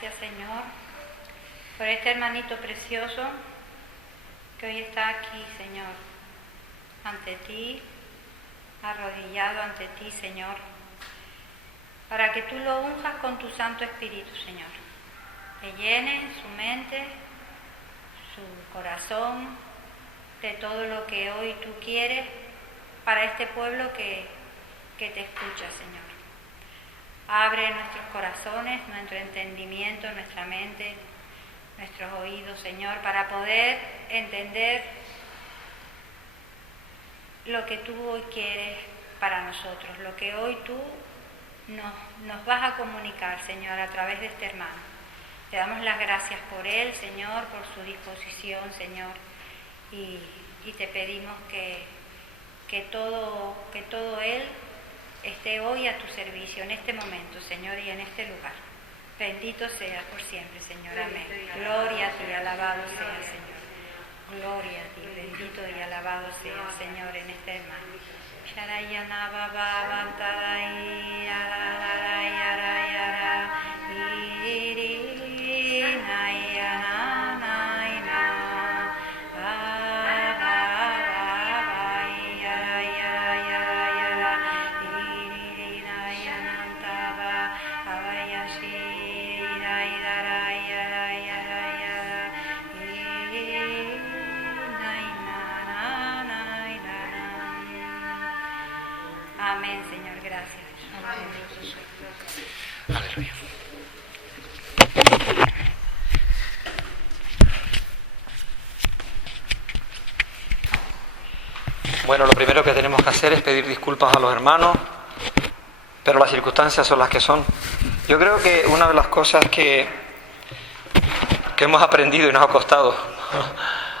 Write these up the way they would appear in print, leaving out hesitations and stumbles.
Gracias, Señor, por este hermanito precioso que hoy está aquí, Señor, ante ti, arrodillado ante ti, Señor, para que tú lo unjas con tu Santo Espíritu, Señor. Que llene su mente, su corazón, de todo lo que hoy tú quieres para este pueblo que te escucha, Señor. Abre nuestros corazones, nuestro entendimiento, nuestra mente, nuestros oídos, Señor, para poder entender lo que tú hoy quieres para nosotros, lo que hoy tú nos vas a comunicar, Señor, a través de este hermano. Te damos las gracias por él, Señor, por su disposición, Señor, y te pedimos que todo él esté hoy a tu servicio, en este momento, Señor, y en este lugar. Bendito seas por siempre, Señor. Amén. Gloria a ti, alabado sea, Señor. Gloria a ti, bendito y alabado sea, Señor, en este hermano. Amén, Señor, gracias. Aleluya. Bueno, lo primero que tenemos que hacer es pedir disculpas a los hermanos, pero las circunstancias son las que son. Yo creo que una de las cosas que hemos aprendido y nos ha costado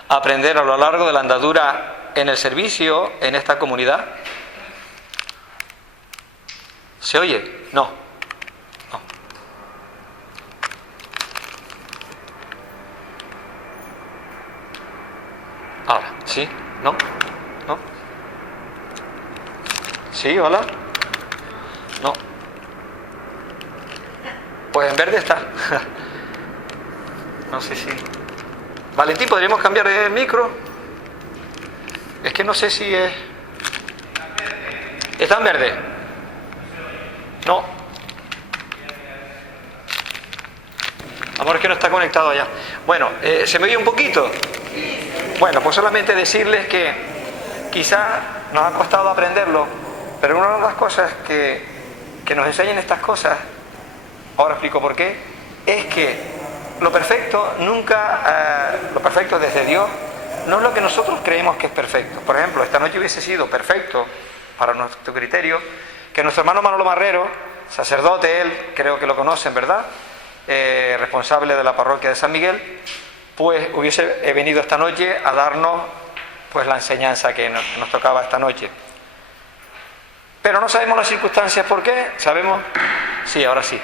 aprender a lo largo de la andadura en el servicio, en esta comunidad. ¿Se oye? No. Ahora, ¿sí? ¿No? ¿No? ¿Sí? ¿Hola? No. Pues en verde está. No sé si... Valentín, ¿podríamos cambiar de micro? Es que no sé si es... ¿Está en verde? No. Amor, es que no está conectado allá. Bueno, ¿se me oye un poquito? Bueno, pues solamente decirles que quizá nos ha costado aprenderlo, pero una de las cosas que nos enseñan estas cosas, ahora explico por qué, es que lo perfecto nunca, lo perfecto desde Dios, no es lo que nosotros creemos que es perfecto. Por ejemplo, esta noche hubiese sido perfecto, para nuestro criterio, que nuestro hermano Manolo Marrero, sacerdote, él creo que lo conocen, ¿verdad? Responsable de la parroquia de San Miguel, pues hubiese venido esta noche a darnos pues la enseñanza que nos tocaba esta noche. Pero no sabemos las circunstancias, ¿por qué? ¿Sabemos? Sí, ahora sí.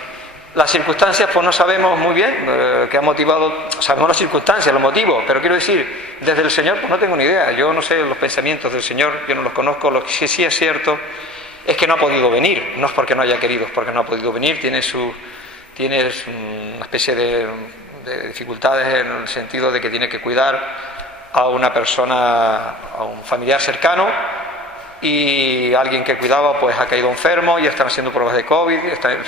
Las circunstancias pues no sabemos muy bien qué ha motivado, sabemos las circunstancias, los motivos, pero quiero decir, desde el Señor pues no tengo ni idea. Yo no sé los pensamientos del Señor, yo no los conozco. Lo que sí es cierto es que no ha podido venir, no es porque no haya querido, es porque no ha podido venir, tiene una especie de dificultades en el sentido de que tiene que cuidar a una persona, a un familiar cercano, y alguien que cuidaba pues ha caído enfermo y están haciendo pruebas de COVID,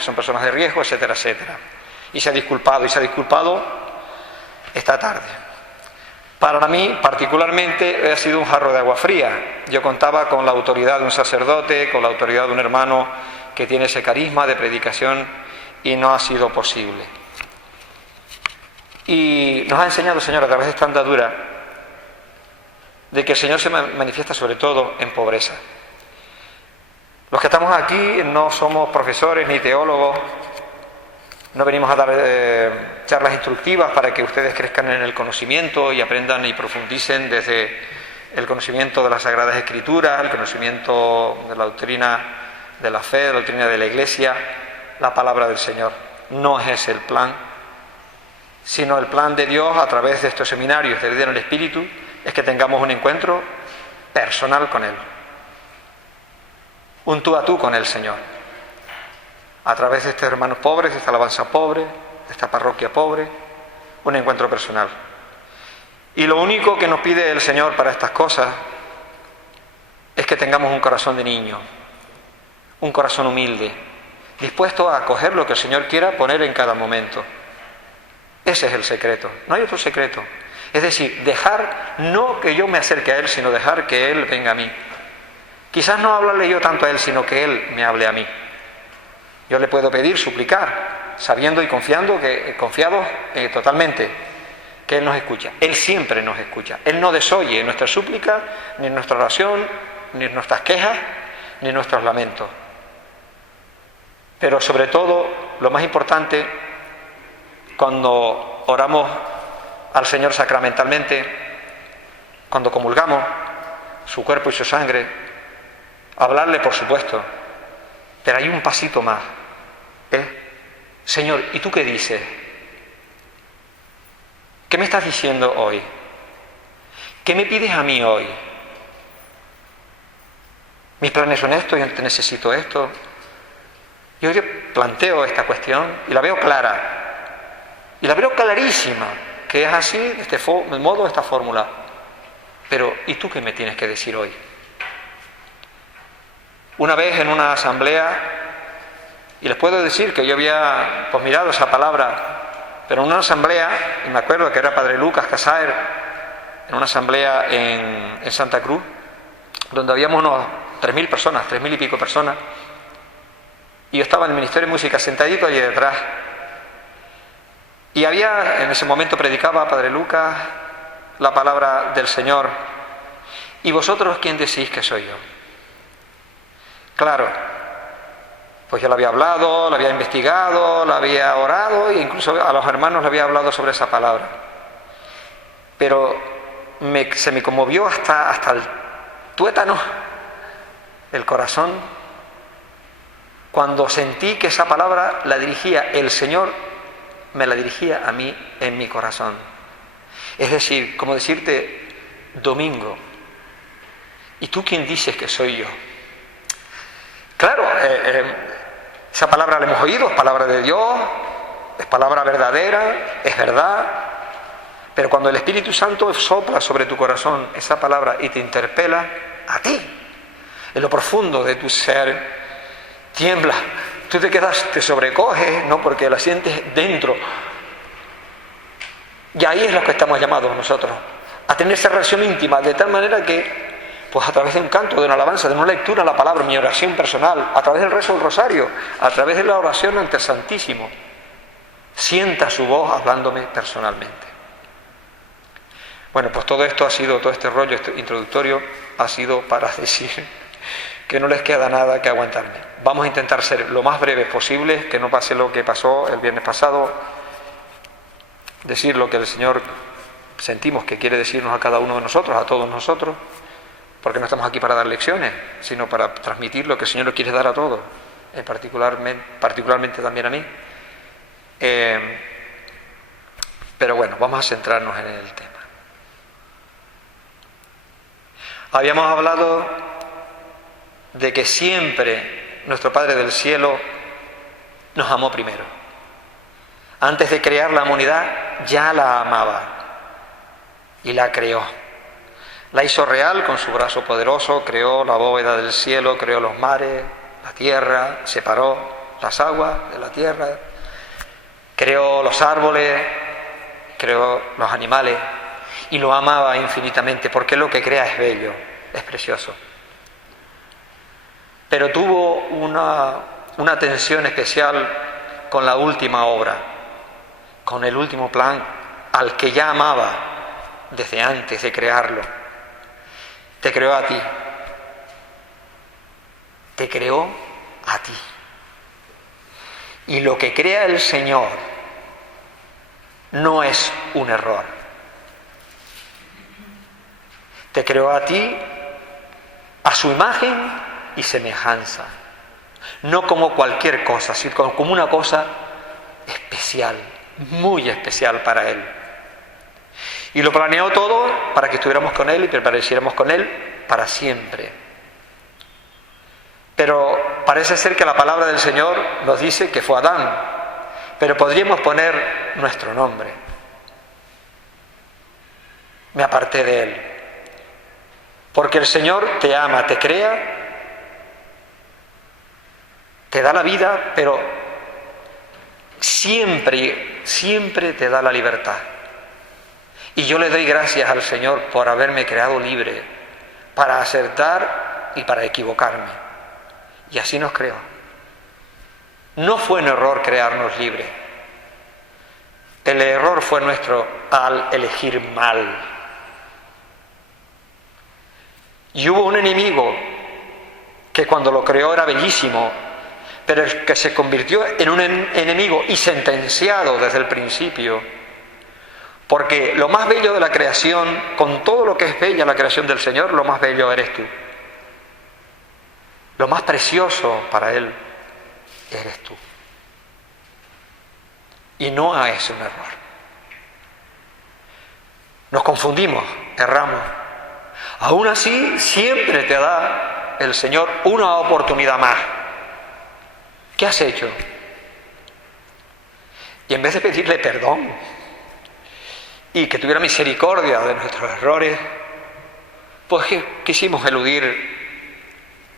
son personas de riesgo, etcétera, etcétera. Y se ha disculpado esta tarde. Para mí, particularmente, ha sido un jarro de agua fría. Yo contaba con la autoridad de un sacerdote, con la autoridad de un hermano que tiene ese carisma de predicación, y no ha sido posible. Y nos ha enseñado el Señor a través de esta andadura de que el Señor se manifiesta sobre todo en pobreza. Los que estamos aquí no somos profesores ni teólogos, no venimos a dar charlas instructivas para que ustedes crezcan en el conocimiento y aprendan y profundicen desde el conocimiento de las Sagradas Escrituras, el conocimiento de la doctrina de la fe, de la doctrina de la Iglesia, la palabra del Señor. No es ese el plan, sino el plan de Dios a través de estos seminarios de vida en el Espíritu, es que tengamos un encuentro personal con Él, un tú a tú con el Señor, a través de estos hermanos pobres, de esta alabanza pobre, esta parroquia pobre, un encuentro personal. Y lo único que nos pide el Señor para estas cosas es que tengamos un corazón de niño, un corazón humilde, dispuesto a acoger lo que el Señor quiera poner en cada momento. Ese es el secreto, no hay otro secreto. Es decir, dejar no que yo me acerque a Él, sino dejar que Él venga a mí. Quizás no hablarle yo tanto a Él, sino que Él me hable a mí. Yo le puedo pedir, suplicar, sabiendo y confiados totalmente que Él nos escucha. Él siempre nos escucha. Él no desoye nuestra súplica, ni nuestra oración, ni nuestras quejas, ni nuestros lamentos. Pero sobre todo, lo más importante, cuando oramos al Señor sacramentalmente, cuando comulgamos su cuerpo y su sangre, hablarle, por supuesto, pero hay un pasito más. Señor, ¿y tú qué dices? ¿Qué me estás diciendo hoy? ¿Qué me pides a mí hoy? Mis planes son estos, yo necesito esto. Yo planteo esta cuestión y la veo clara. Y la veo clarísima, que es así, de este modo, esta fórmula. Pero, ¿y tú qué me tienes que decir hoy? Una vez en una asamblea, y les puedo decir que yo había mirado esa palabra, pero en una asamblea, y me acuerdo que era Padre Lucas Casaer, en una asamblea en Santa Cruz, donde habíamos unos 3.000 personas, 3.000 y pico personas, y yo estaba en el Ministerio de Música sentadito allí detrás, y en ese momento predicaba Padre Lucas la palabra del Señor. ¿Y vosotros quién decís que soy yo? Claro, pues yo la había hablado, la había investigado, la había orado, e incluso a los hermanos le había hablado sobre esa palabra. Pero se me conmovió hasta el tuétano, el corazón, cuando sentí que esa palabra la dirigía el Señor, me la dirigía a mí en mi corazón. Es decir, como decirte, Domingo, ¿y tú quién dices que soy yo? Claro, esa palabra la hemos oído, es palabra de Dios, es palabra verdadera, es verdad, pero cuando el Espíritu Santo sopla sobre tu corazón esa palabra y te interpela a ti, en lo profundo de tu ser, tiembla, tú te sobrecoges, ¿no? Porque la sientes dentro. Y ahí es lo que estamos llamados nosotros, a tener esa relación íntima, de tal manera que, pues a través de un canto, de una alabanza, de una lectura de la palabra, mi oración personal, a través del rezo del rosario, a través de la oración ante el Santísimo, sienta su voz hablándome personalmente. Bueno, pues todo este rollo introductorio ha sido para decir que no les queda nada que aguantarme. Vamos a intentar ser lo más breves posible, que no pase lo que pasó el viernes pasado, decir lo que el Señor sentimos que quiere decirnos a cada uno de nosotros, a todos nosotros, porque no estamos aquí para dar lecciones, sino para transmitir lo que el Señor nos quiere dar a todos, particularmente también a mí. Pero bueno, vamos a centrarnos en el tema. Habíamos hablado de que siempre nuestro Padre del Cielo nos amó primero. Antes de crear la humanidad, ya la amaba y la creó. La hizo real con su brazo poderoso, creó la bóveda del cielo, creó los mares, la tierra, separó las aguas de la tierra, creó los árboles, creó los animales y lo amaba infinitamente, porque lo que crea es bello, es precioso. Pero tuvo una tensión especial con la última obra, con el último plan, al que ya amaba desde antes de crearlo. Te creó a ti. Te creó a ti. Y lo que crea el Señor no es un error. Te creó a ti a su imagen y semejanza. No como cualquier cosa, sino como una cosa especial, muy especial para Él. Y lo planeó todo para que estuviéramos con Él y permaneciéramos con Él para siempre. Pero parece ser que la palabra del Señor nos dice que fue Adán pero podríamos poner nuestro nombre. Me aparté de Él. Porque el Señor te ama, te crea, te da la vida, pero siempre, siempre te da la libertad. Y yo le doy gracias al Señor por haberme creado libre, para acertar y para equivocarme. Y así nos creó. No fue un error crearnos libres. El error fue nuestro al elegir mal. Y hubo un enemigo que cuando lo creó era bellísimo, pero que se convirtió en un enemigo y sentenciado desde el principio. Porque lo más bello de la creación, con todo lo que es bella la creación del Señor, lo más bello eres tú. Lo más precioso para Él eres tú. Y no es un error. Nos confundimos, erramos. Aún así, siempre te da el Señor una oportunidad más. ¿Qué has hecho? Y en vez de pedirle perdón y que tuviera misericordia de nuestros errores, pues quisimos eludir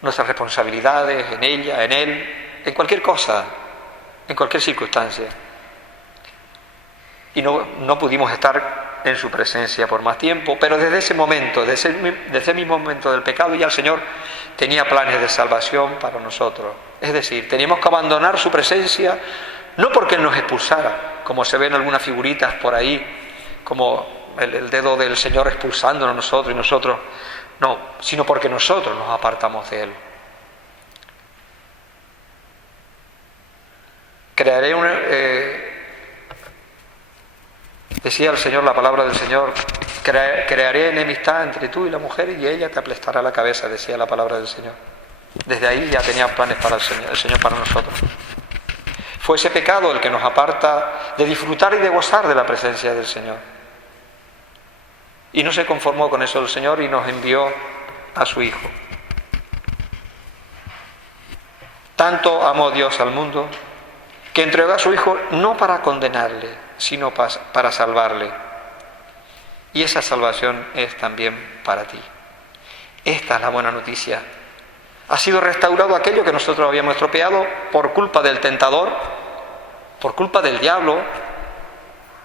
nuestras responsabilidades en ella, en Él, en cualquier cosa, en cualquier circunstancia. Y no pudimos estar en su presencia por más tiempo, pero desde ese momento, desde el mismo momento del pecado, ya el Señor tenía planes de salvación para nosotros. Es decir, teníamos que abandonar su presencia, no porque Él nos expulsara, como se ven algunas figuritas por ahí, como el dedo del Señor expulsándonos a nosotros y nosotros, no, sino porque nosotros nos apartamos de Él. Decía el Señor, la palabra del Señor, crearé enemistad entre tú y la mujer y ella te aplastará la cabeza, decía la palabra del Señor. Desde ahí ya tenía planes para el Señor para nosotros. Fue ese pecado el que nos aparta de disfrutar y de gozar de la presencia del Señor. Y no se conformó con eso el Señor y nos envió a su Hijo. Tanto amó Dios al mundo que entregó a su Hijo no para condenarle, sino para salvarle. Y esa salvación es también para ti. Esta es la buena noticia. Ha sido restaurado aquello que nosotros habíamos estropeado por culpa del tentador, por culpa del diablo,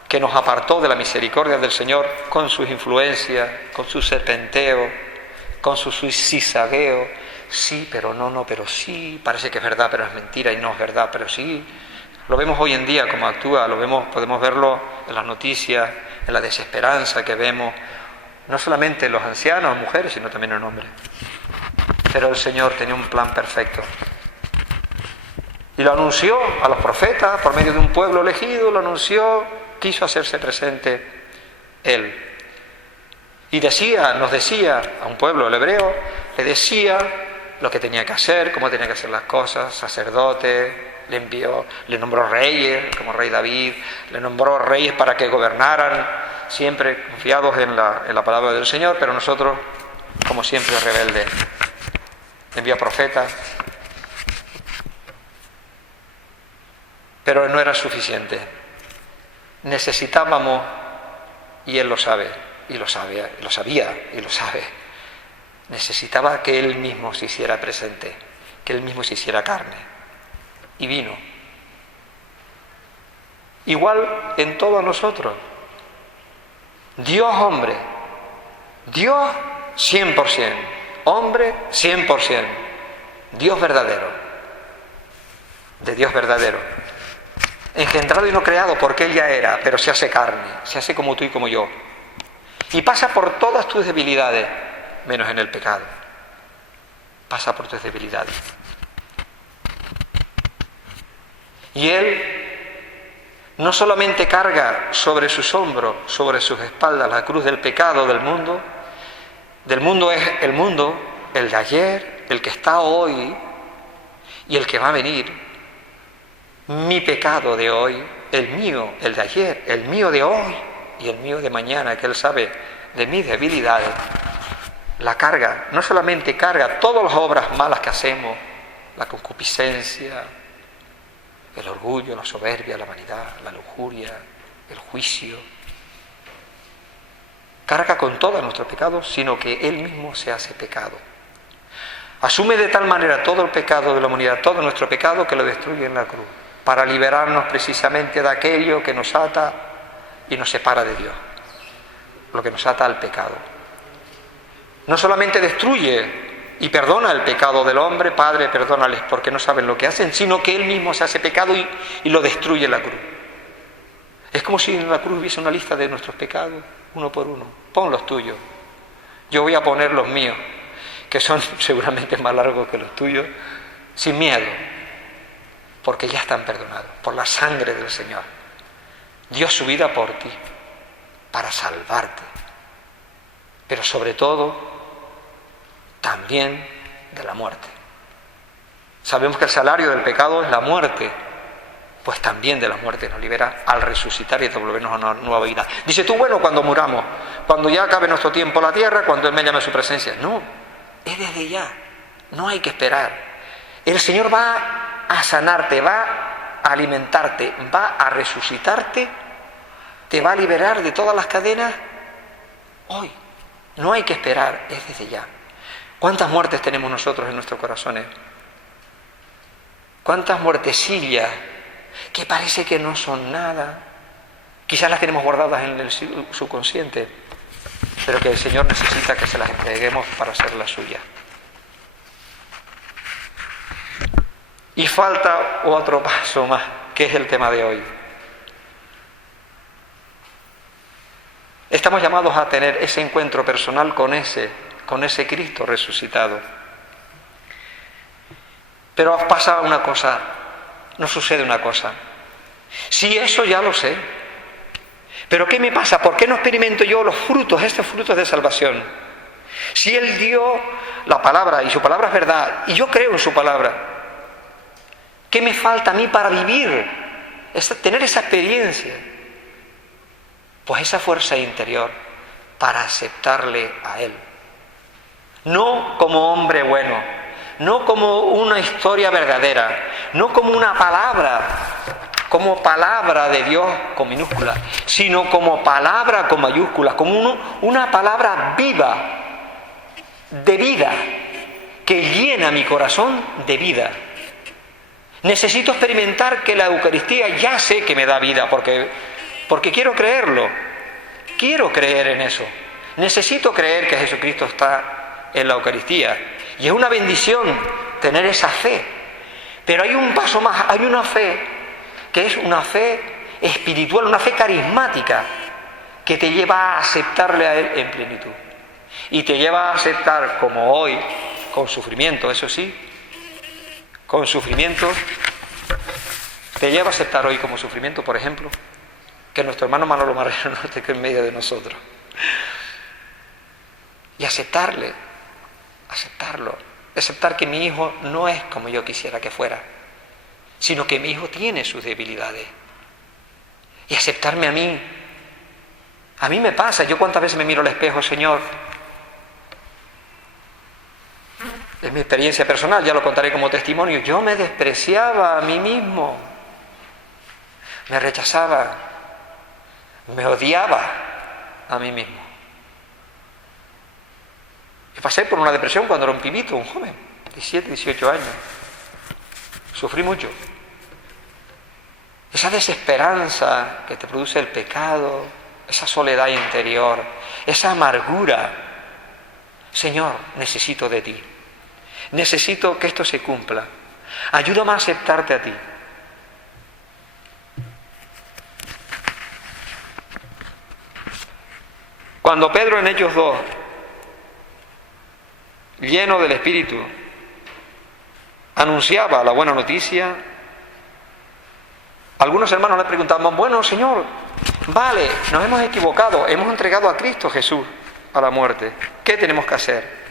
que nos apartó de la misericordia del Señor con sus influencias, con su serpenteo, con su zigzagueo. Sí, pero no, pero sí. Parece que es verdad, pero es mentira y no es verdad, pero sí. Lo vemos hoy en día cómo actúa, podemos verlo en las noticias, en la desesperanza que vemos, no solamente en los ancianos, mujeres, sino también en hombres. Pero el Señor tenía un plan perfecto. Y lo anunció a los profetas por medio de un pueblo elegido, lo anunció, quiso hacerse presente Él. Y nos decía a un pueblo, el hebreo, le decía lo que tenía que hacer, cómo tenía que hacer las cosas, sacerdote. Le nombró reyes, como rey David, le nombró reyes para que gobernaran, siempre confiados en la palabra del Señor, pero nosotros, como siempre, rebeldes. Envió profetas, pero no era suficiente. Necesitábamos, y Él lo sabe, y lo sabía, y lo sabe, necesitaba que Él mismo se hiciera presente, que Él mismo se hiciera carne. Y vino. Igual en todos nosotros. Dios hombre. Dios 100%. Hombre 100%. Dios verdadero. De Dios verdadero. Engendrado y no creado porque Él ya era, pero se hace carne. Se hace como tú y como yo. Y pasa por todas tus debilidades, menos en el pecado. Pasa por tus debilidades. Y Él no solamente carga sobre sus hombros, sobre sus espaldas, la cruz del pecado del mundo es el mundo, el de ayer, el que está hoy y el que va a venir. Mi pecado de hoy, el mío, el de ayer, el mío de hoy y el mío de mañana, que Él sabe de mis debilidades, la carga, no solamente carga todas las obras malas que hacemos, la concupiscencia, el orgullo, la soberbia, la vanidad, la lujuria, el juicio. Carga con todos nuestros pecados, sino que Él mismo se hace pecado. Asume de tal manera todo el pecado de la humanidad, todo nuestro pecado, que lo destruye en la cruz, para liberarnos precisamente de aquello que nos ata y nos separa de Dios, lo que nos ata al pecado. No solamente destruye y perdona el pecado del hombre, Padre, perdónales porque no saben lo que hacen, sino que Él mismo se hace pecado y lo destruye en la cruz. Es como si en la cruz hubiese una lista de nuestros pecados, uno por uno. Pon los tuyos, yo voy a poner los míos, que son seguramente más largos que los tuyos, sin miedo, porque ya están perdonados, por la sangre del Señor. Dio su vida por ti, para salvarte, pero sobre todo, también de la muerte. Sabemos que el salario del pecado es la muerte, pues también de la muerte nos libera al resucitar y devolvernos a una nueva vida. Dice tú, bueno, cuando muramos, cuando ya acabe nuestro tiempo en la tierra, cuando Él me llame a su presencia. No, es desde ya, no hay que esperar. El Señor va a sanarte, va a alimentarte, va a resucitarte, te va a liberar de todas las cadenas hoy. No hay que esperar, es desde ya. ¿Cuántas muertes tenemos nosotros en nuestros corazones? ¿Cuántas muertecillas que parece que no son nada? Quizás las tenemos guardadas en el subconsciente, pero que el Señor necesita que se las entreguemos para hacer las suyas. Y falta otro paso más, que es el tema de hoy. Estamos llamados a tener ese encuentro personal con ese Cristo resucitado. Pero pasa una cosa, nos sucede una cosa. Sí, eso ya lo sé. Pero ¿qué me pasa? ¿Por qué no experimento yo los frutos, estos frutos de salvación? Si Él dio la palabra, y su palabra es verdad, y yo creo en su palabra, ¿qué me falta a mí para vivir? Tener esa experiencia. Pues esa fuerza interior para aceptarle a Él. No como hombre bueno, no como una historia verdadera, no como una palabra, como palabra de Dios con minúsculas, sino como palabra con mayúsculas, como una palabra viva, de vida, que llena mi corazón de vida. Necesito experimentar que la Eucaristía ya sé que me da vida, porque quiero creerlo, quiero creer en eso. Necesito creer que Jesucristo está en la Eucaristía. Y es una bendición tener esa fe. Pero hay un paso más, hay una fe que es una fe espiritual, una fe carismática, que te lleva a aceptarle a Él en plenitud. Y te lleva a aceptar como hoy, con sufrimiento, eso sí, con sufrimiento, te lleva a aceptar hoy como sufrimiento, por ejemplo, que nuestro hermano Manolo Marrero no esté en medio de nosotros. Y aceptarlo, aceptar que mi hijo no es como yo quisiera que fuera, sino que mi hijo tiene sus debilidades. Y aceptarme a mí. A mí me pasa, yo cuántas veces me miro al espejo, Señor, es mi experiencia personal, ya lo contaré como testimonio, yo me despreciaba a mí mismo, me rechazaba, me odiaba a mí mismo. Yo pasé por una depresión cuando era un pibito, un joven, 17, 18 años. Sufrí mucho. Esa desesperanza que te produce el pecado, esa soledad interior, esa amargura. Señor, necesito de ti. Necesito que esto se cumpla. Ayúdame a aceptarte a ti. Cuando Pedro en Hechos 2, lleno del Espíritu, anunciaba la buena noticia, algunos hermanos le preguntaban, bueno, Señor, vale, nos hemos equivocado, hemos entregado a Cristo Jesús a la muerte, ¿qué tenemos que hacer?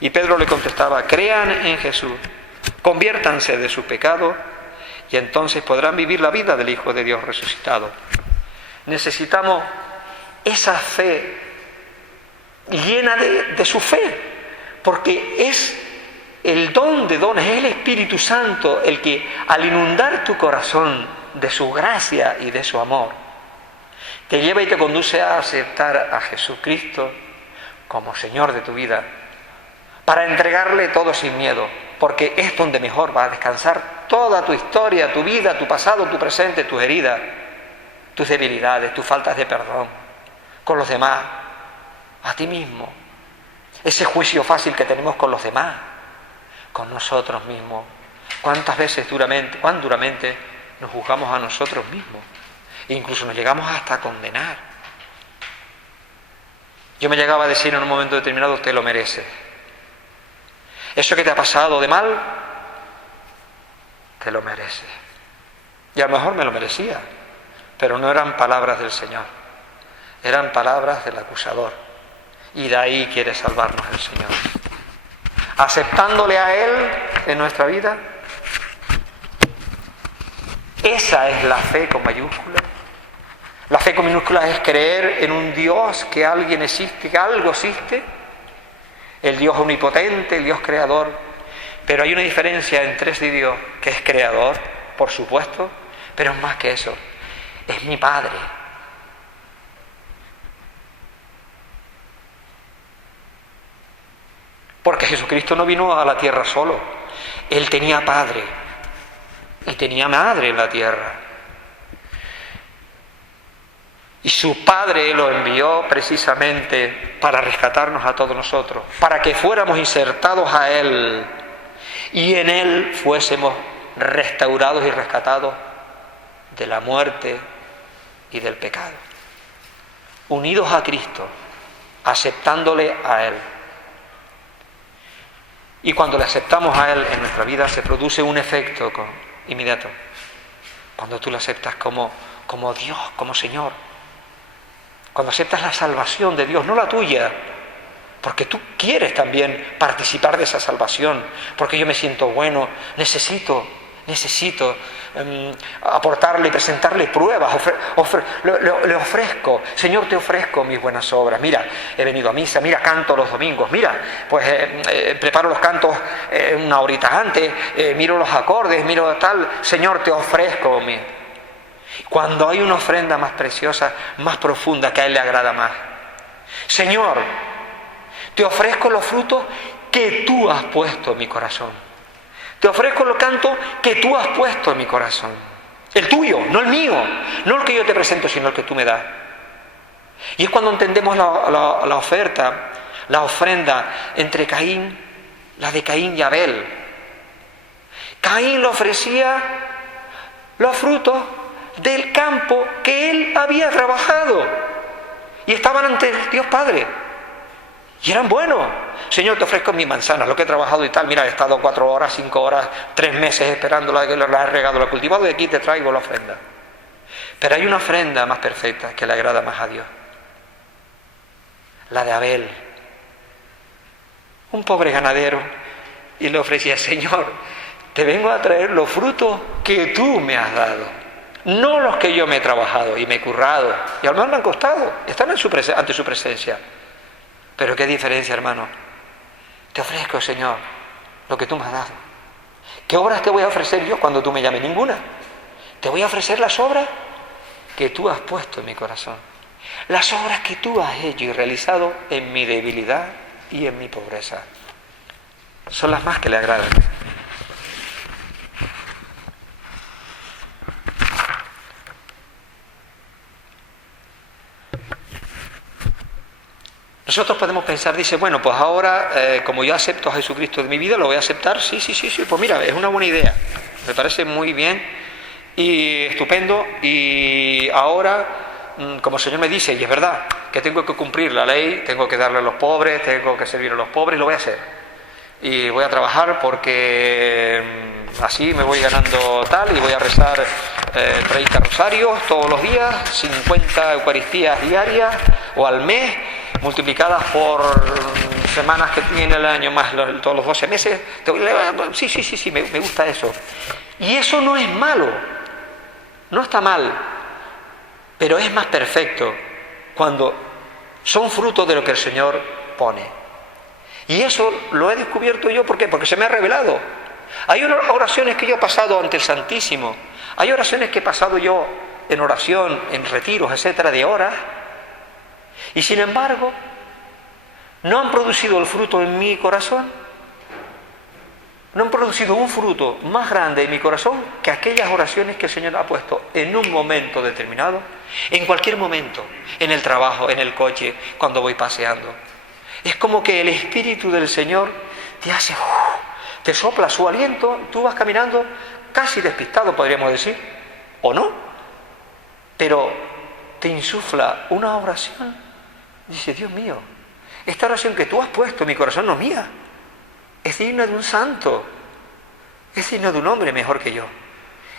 Y Pedro le contestaba, crean en Jesús, conviértanse de su pecado y entonces podrán vivir la vida del Hijo de Dios resucitado. Necesitamos esa fe llena de su fe, porque es El don de dones es el Espíritu Santo el que, al inundar tu corazón de su gracia y de su amor, te lleva y te conduce a aceptar a Jesucristo como Señor de tu vida, para entregarle todo sin miedo, porque es donde mejor va a descansar toda tu historia, tu vida, tu pasado, tu presente, tus heridas, tus debilidades, tus faltas de perdón con los demás, a ti mismo. Ese juicio fácil que tenemos con los demás, con nosotros mismos. ¿Cuántas veces cuán duramente nos juzgamos a nosotros mismos? E incluso nos llegamos hasta a condenar. Yo me llegaba a decir en un momento determinado, te lo mereces. Eso que te ha pasado de mal, te lo mereces. Y a lo mejor me lo merecía, pero no eran palabras del Señor, eran palabras del acusador. Y de ahí quiere salvarnos el Señor. Aceptándole a Él en nuestra vida. Esa es la fe con mayúscula. La fe con minúsculas es creer en un Dios, que alguien existe, que algo existe. El Dios omnipotente, el Dios creador. Pero hay una diferencia entre ese Dios, que es creador, por supuesto, pero es más que eso. Es mi Padre. Porque Jesucristo no vino a la tierra solo. Él tenía padre y tenía madre en la tierra. Y su Padre lo envió precisamente para rescatarnos a todos nosotros, para que fuéramos insertados a Él y en Él fuésemos restaurados y rescatados de la muerte y del pecado. Unidos a Cristo, aceptándole a Él. Y cuando le aceptamos a Él en nuestra vida se produce un efecto inmediato. Cuando tú le aceptas como Dios, como Señor. Cuando aceptas la salvación de Dios, no la tuya, porque tú quieres también participar de esa salvación, porque yo me siento bueno, necesito aportarle y presentarle pruebas, le ofrezco, Señor, te ofrezco mis buenas obras. Mira, he venido a misa, mira, canto los domingos, mira, pues preparo los cantos una horita antes, miro los acordes, miro tal, Señor, te ofrezco. Cuando hay una ofrenda más preciosa, más profunda, que a Él le agrada más. Señor, te ofrezco los frutos que tú has puesto en mi corazón. Te ofrezco los cantos que tú has puesto en mi corazón. El tuyo, no el mío. No el que yo te presento, sino el que tú me das. Y es cuando entendemos la oferta, la ofrenda entre Caín, la de Caín y Abel. Caín le ofrecía los frutos del campo que él había trabajado. Y estaban ante Dios Padre. Y eran buenos. Señor, te ofrezco mis manzanas, lo que he trabajado y tal. Mira, he estado 4 horas, 5 horas, 3 meses esperándola, que la he regado, la he cultivado, y aquí te traigo la ofrenda. Pero hay una ofrenda más perfecta que le agrada más a Dios. La de Abel. Un pobre ganadero. Y le ofrecía, Señor, te vengo a traer los frutos que tú me has dado. No los que yo me he trabajado y me he currado. Y al menos me han costado. Están ante su presencia. Pero qué diferencia, hermano. Te ofrezco, Señor, lo que tú me has dado. ¿Qué obras te voy a ofrecer yo cuando tú me llames? Ninguna. Te voy a ofrecer las obras que tú has puesto en mi corazón. Las obras que tú has hecho y realizado en mi debilidad y en mi pobreza. Son las más que le agradan. Nosotros podemos pensar, dice, bueno, pues ahora, como yo acepto a Jesucristo de mi vida, ¿lo voy a aceptar? Sí, pues mira, es una buena idea. Me parece muy bien y estupendo. Y ahora, como el Señor me dice, y es verdad, que tengo que cumplir la ley, tengo que darle a los pobres, tengo que servir a los pobres, lo voy a hacer. Y voy a trabajar porque así me voy ganando tal, y voy a rezar 30 rosarios todos los días, 50 Eucaristías diarias o al mes, multiplicadas por semanas que tiene el año más todos los 12 meses. Sí, me gusta eso. Y eso no es malo, no está mal, pero es más perfecto cuando son fruto de lo que el Señor pone. Y eso lo he descubierto yo, ¿por qué? Porque se me ha revelado. Hay oraciones que yo he pasado ante el Santísimo, hay oraciones que he pasado yo en oración, en retiros, etcétera, de horas, y sin embargo no han producido el fruto en mi corazón, no han producido un fruto más grande en mi corazón que aquellas oraciones que el Señor ha puesto en un momento determinado, en cualquier momento, en el trabajo, en el coche, cuando voy paseando. Es como que el Espíritu del Señor te hace, te sopla su aliento, tú vas caminando casi despistado, podríamos decir, o no, pero te insufla una oración. Dice, Dios mío, esta oración que tú has puesto en mi corazón no es mía, es digna de un santo, es digna de un hombre mejor que yo,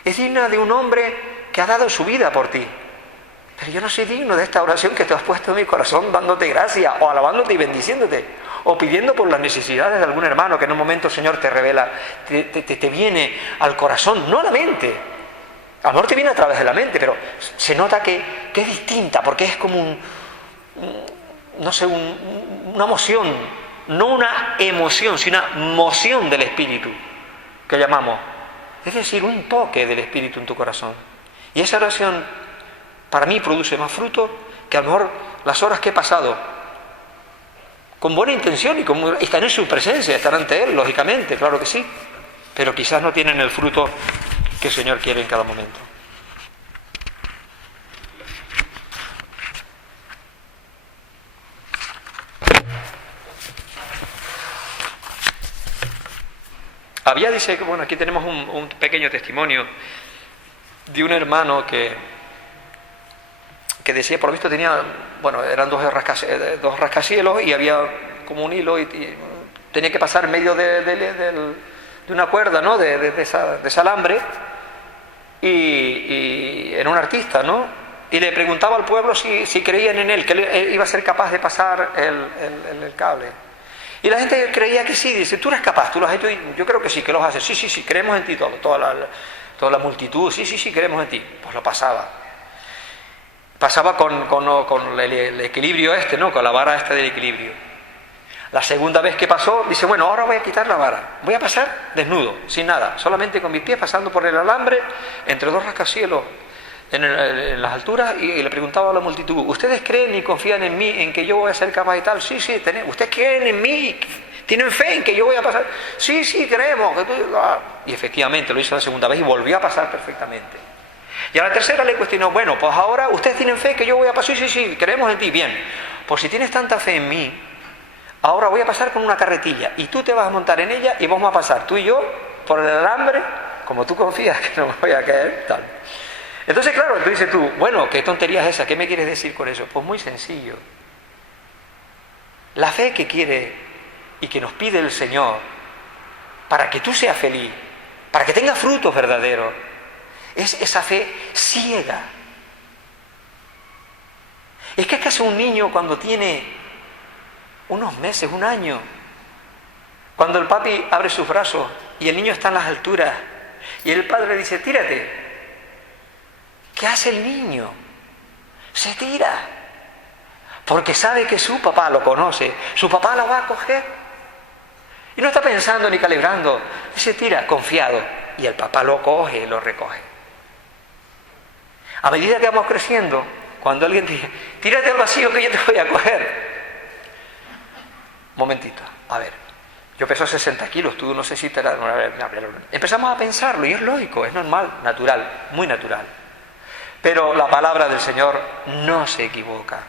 es digna de un hombre que ha dado su vida por ti. Pero yo no soy digno de esta oración que tú has puesto en mi corazón, dándote gracias, o alabándote y bendiciéndote, o pidiendo por las necesidades de algún hermano que en un momento el Señor te revela, te viene al corazón, no a la mente. A lo mejor te viene a través de la mente, pero se nota que es distinta, porque es como una emoción, no una emoción, sino una moción del Espíritu, que llamamos. Es decir, un toque del Espíritu en tu corazón. Y esa oración, para mí, produce más fruto que a lo mejor las horas que he pasado, con buena intención y están en su presencia, están ante Él, lógicamente, claro que sí, pero quizás no tienen el fruto que el Señor quiere en cada momento. Dice que, bueno, aquí tenemos un pequeño testimonio de un hermano que decía, por lo visto tenía, bueno, eran dos rascacielos y había como un hilo y tenía que pasar en medio de una cuerda, ¿no? de ese alambre, y era un artista, ¿no? Y le preguntaba al pueblo si creían en él, que él iba a ser capaz de pasar el cable. Y la gente creía que sí, dice, tú eres capaz, tú lo has hecho, y yo creo que sí, que lo haces, sí, creemos en ti, toda la multitud, sí, creemos en ti. Pues lo pasaba. Pasaba con el equilibrio ¿no? Con la vara del equilibrio. La segunda vez que pasó, dice, bueno, ahora voy a quitar la vara, voy a pasar desnudo, sin nada, solamente con mis pies pasando por el alambre, entre dos rascacielos, en las alturas, y le preguntaba a la multitud, ¿ustedes creen y confían en mí, en que yo voy a ser capaz y tal? Sí, ¿ustedes creen en mí? ¿Tienen fe en que yo voy a pasar? Sí, creemos. Y efectivamente lo hizo la segunda vez y volvió a pasar perfectamente. Y a la tercera le cuestionó, bueno, pues ahora ustedes tienen fe que yo voy a pasar. Sí, creemos en ti. Bien, pues si tienes tanta fe en mí, ahora voy a pasar con una carretilla y tú te vas a montar en ella y vamos a pasar tú y yo por el alambre, como tú confías que no me voy a caer, tal. Entonces, claro, tú dices tú, bueno, ¿qué tontería es esa? ¿Qué me quieres decir con eso? Pues muy sencillo. La fe que quiere y que nos pide el Señor para que tú seas feliz, para que tengas frutos verdaderos, es esa fe ciega. Es que acaso un niño cuando tiene unos meses, un año, cuando el papi abre sus brazos y el niño está en las alturas y el padre dice, tírate, ¿qué hace el niño? Se tira, porque sabe que su papá lo conoce, su papá lo va a coger y no está pensando ni calibrando, se tira confiado y el papá lo coge y lo recoge. A medida que vamos creciendo, cuando alguien dice, tírate al vacío que yo te voy a coger, momentito, a ver, yo peso 60 kilos, tú no sé si te la... Empezamos a pensarlo y es lógico, es normal, natural, muy natural. Pero la palabra del Señor no se equivoca.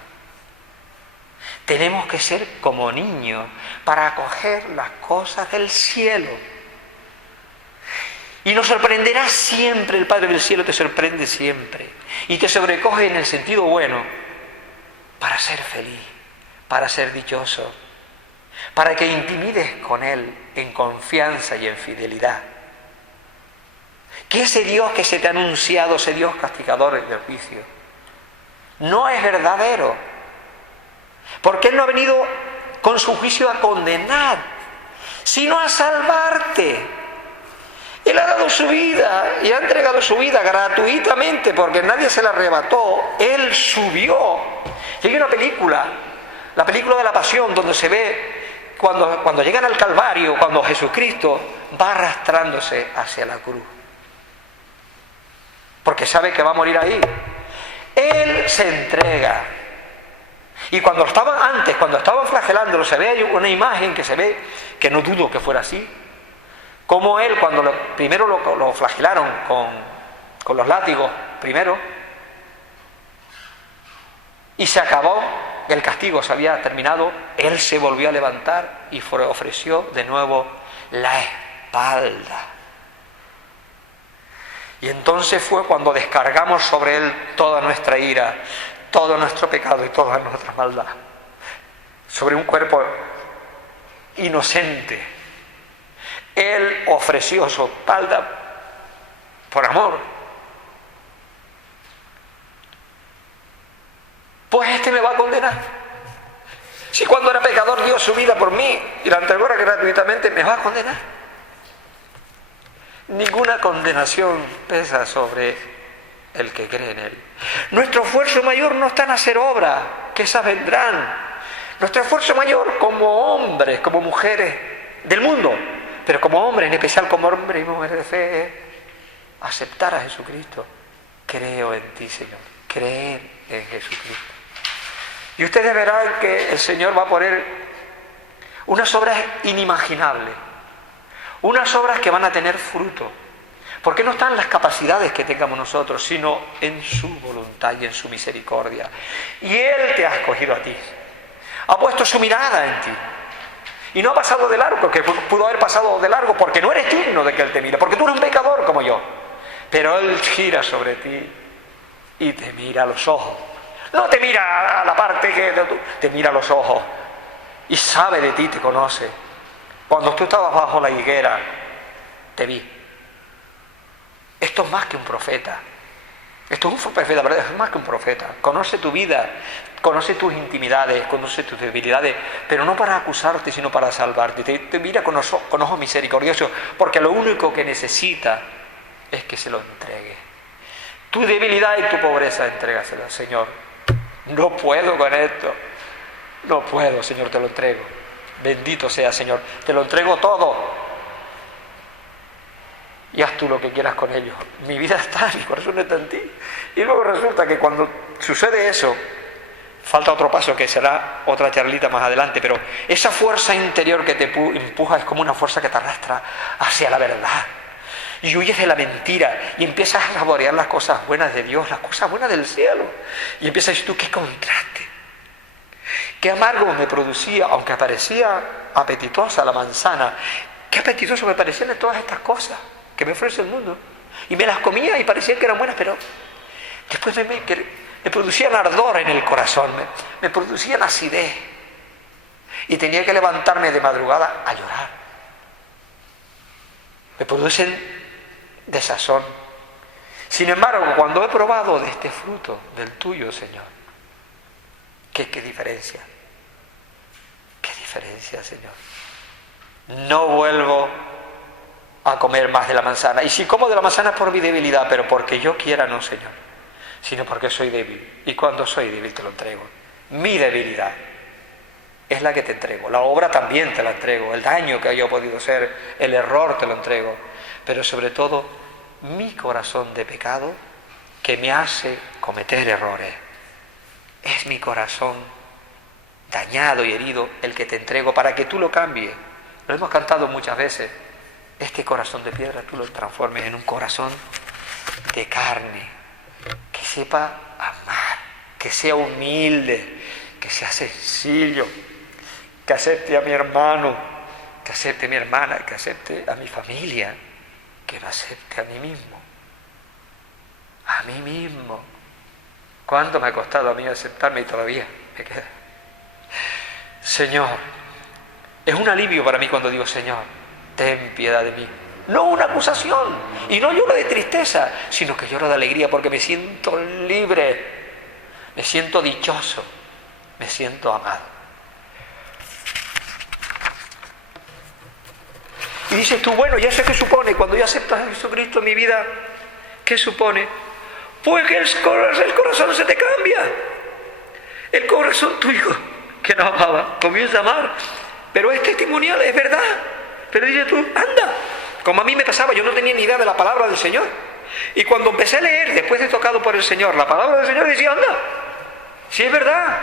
Tenemos que ser como niños para acoger las cosas del cielo. Y nos sorprenderá siempre, el Padre del Cielo te sorprende siempre. Y te sobrecoge en el sentido bueno para ser feliz, para ser dichoso, para que intimides con Él en confianza y en fidelidad. Que ese Dios que se te ha anunciado, ese Dios castigador del juicio, no es verdadero. Porque Él no ha venido con su juicio a condenar, sino a salvarte. Él ha dado su vida y ha entregado su vida gratuitamente porque nadie se la arrebató. Él subió. Y hay una película, la película de la Pasión, donde se ve cuando llegan al Calvario, cuando Jesucristo va arrastrándose hacia la cruz, porque sabe que va a morir ahí, Él se entrega. Y cuando estaban flagelándolo, se ve una imagen que se ve, que no dudo que fuera así, como Él, cuando primero lo flagelaron con los látigos, primero, y se acabó, el castigo se había terminado, Él se volvió a levantar y ofreció de nuevo la espalda. Y entonces fue cuando descargamos sobre Él toda nuestra ira, todo nuestro pecado y toda nuestra maldad, sobre un cuerpo inocente. Él ofreció su espalda por amor. Pues este me va a condenar. Si cuando era pecador dio su vida por mí y la entregó gratuitamente, ¿me va a condenar? Ninguna condenación pesa sobre el que cree en Él. Nuestro esfuerzo mayor no está en hacer obras, que esas vendrán. Nuestro esfuerzo mayor como hombres, como mujeres del mundo, pero como hombres, en especial como hombres y mujeres de fe, es aceptar a Jesucristo. Creo en ti, Señor. Creer en Jesucristo. Y ustedes verán que el Señor va a poner unas obras inimaginables, unas obras que van a tener fruto, porque no están en las capacidades que tengamos nosotros, sino en su voluntad y en su misericordia. Y Él te ha escogido a ti, ha puesto su mirada en ti, y no ha pasado de largo, que pudo haber pasado de largo porque no eres digno de que Él te mire, porque tú eres un pecador como yo, pero Él gira sobre ti y te mira a los ojos. No te mira a la parte que te mira a los ojos y sabe de ti, te conoce. Cuando tú estabas bajo la higuera, te vi. Esto es más que un profeta. Esto es un profeta, ¿verdad? Es más que un profeta. Conoce tu vida, conoce tus intimidades, conoce tus debilidades, pero no para acusarte, sino para salvarte. Te mira con ojos misericordiosos, porque lo único que necesita es que se lo entregue. Tu debilidad y tu pobreza, entrégasela, Señor. No puedo con esto. No puedo, Señor, te lo entrego. Bendito sea, Señor. Te lo entrego todo. Y haz tú lo que quieras con ello. Mi vida está, mi corazón está en ti. Y luego resulta que cuando sucede eso, falta otro paso que será otra charlita más adelante, pero esa fuerza interior que te empuja es como una fuerza que te arrastra hacia la verdad. Y huyes de la mentira y empiezas a saborear las cosas buenas de Dios, las cosas buenas del cielo. Y empiezas a decir tú, qué contraste, qué amargo me producía, aunque parecía apetitosa la manzana, qué apetitoso me parecían de todas estas cosas que me ofrece el mundo. Y me las comía y parecían que eran buenas, pero después me producían ardor en el corazón, me producían acidez. Y tenía que levantarme de madrugada a llorar. Me producen desazón. Sin embargo, cuando he probado de este fruto, del tuyo, Señor, qué diferencia, Señor. No vuelvo a comer más de la manzana. Y si como de la manzana es por mi debilidad, pero porque yo quiera no, Señor, sino porque soy débil. Y cuando soy débil te lo entrego. Mi debilidad es la que te entrego. La obra también te la entrego. El daño que haya podido ser, el error te lo entrego. Pero sobre todo, mi corazón de pecado que me hace cometer errores. Es mi corazón dañado y herido el que te entrego para que tú lo cambies. Lo hemos cantado muchas veces. Este corazón de piedra tú lo transformes en un corazón de carne, que sepa amar, que sea humilde, que sea sencillo, que acepte a mi hermano, que acepte a mi hermana, que acepte a mi familia, que me acepte a mí mismo. A mí mismo. ¿Cuánto me ha costado a mí aceptarme y todavía me queda? Señor, es un alivio para mí cuando digo, Señor, ten piedad de mí. No una acusación, y no lloro de tristeza, sino que lloro de alegría porque me siento libre, me siento dichoso, me siento amado. Y dices tú, bueno, ¿y eso qué supone? Cuando yo acepto a Jesucristo en mi vida, ¿qué supone? Pues que el corazón se te cambia. El corazón tuyo, que no amaba, comienza a amar. pero es testimonial, es verdad. Pero dices tú, anda, como a mí me pasaba, yo no tenía ni idea de la palabra del Señor. Y cuando empecé a leer, después de tocado por el Señor, la palabra del Señor, decía, anda, si es verdad,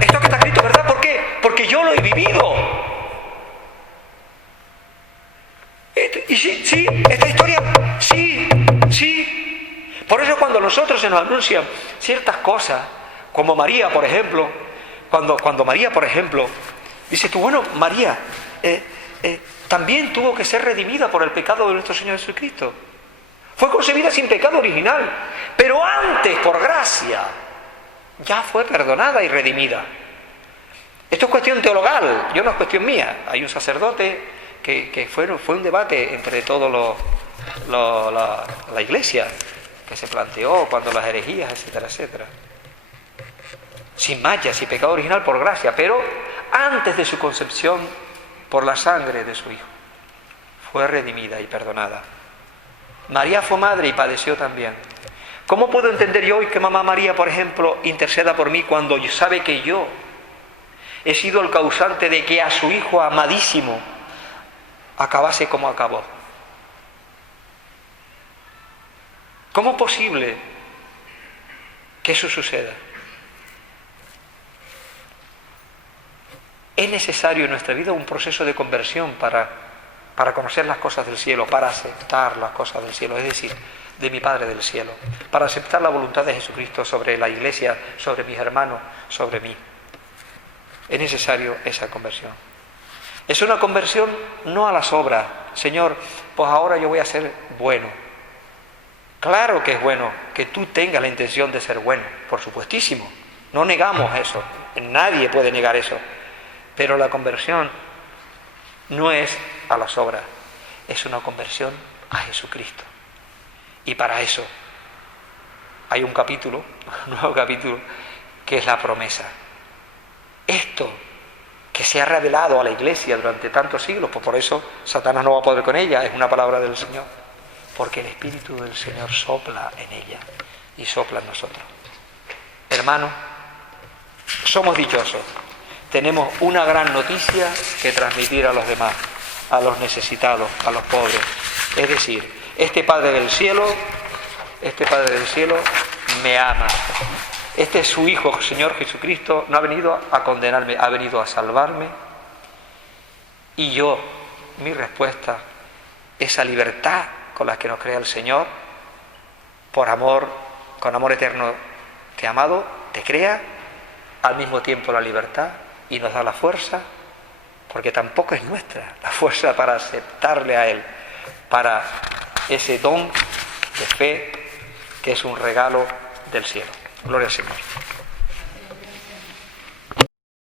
esto que está escrito es verdad, ¿por qué? Porque yo lo he vivido. Y sí, esta historia, sí. Por eso cuando nosotros se nos anuncian ciertas cosas, como María, por ejemplo, cuando María, por ejemplo, dice tú, bueno, María también tuvo que ser redimida por el pecado de nuestro Señor Jesucristo. Fue concebida sin pecado original, pero antes, por gracia, ya fue perdonada y redimida. Esto es cuestión teologal, no es cuestión mía. Hay un sacerdote que fue un debate entre todos la iglesia, que se planteó cuando las herejías, etcétera, etcétera. Sin mancha, sin pecado original, por gracia, pero antes de su concepción, por la sangre de su Hijo, fue redimida y perdonada. María fue madre y padeció también. ¿Cómo puedo entender yo hoy que mamá María, por ejemplo, interceda por mí cuando sabe que yo he sido el causante de que a su Hijo amadísimo acabase como acabó? ¿Cómo es posible que eso suceda? Es necesario en nuestra vida un proceso de conversión para conocer las cosas del cielo, para aceptar las cosas del cielo, es decir, de mi Padre del cielo, para aceptar la voluntad de Jesucristo sobre la iglesia, sobre mis hermanos, sobre mí. Es necesario esa conversión. Es una conversión no a las obras. Señor, pues ahora yo voy a ser bueno. Claro que es bueno que tú tengas la intención de ser bueno, por supuestísimo. No negamos eso. Nadie puede negar eso. Pero la conversión no es a las obras. Es una conversión a Jesucristo. Y para eso hay un capítulo, un nuevo capítulo, que es la promesa. Esto que se ha revelado a la iglesia durante tantos siglos, pues por eso Satanás no va a poder con ella, es una palabra del Señor, porque el Espíritu del Señor sopla en ella y sopla en nosotros. Hermanos, somos dichosos, tenemos una gran noticia que transmitir a los demás, a los necesitados, a los pobres. Es decir, este Padre del cielo me ama. Este es su Hijo, Señor Jesucristo, no ha venido a condenarme, ha venido a salvarme. Y yo, mi respuesta, esa libertad con la que nos crea el Señor, por amor, con amor eterno, te ha amado, te crea, al mismo tiempo la libertad y nos da la fuerza, porque tampoco es nuestra, la fuerza para aceptarle a Él, para ese don de fe que es un regalo del cielo. Gloria al Señor.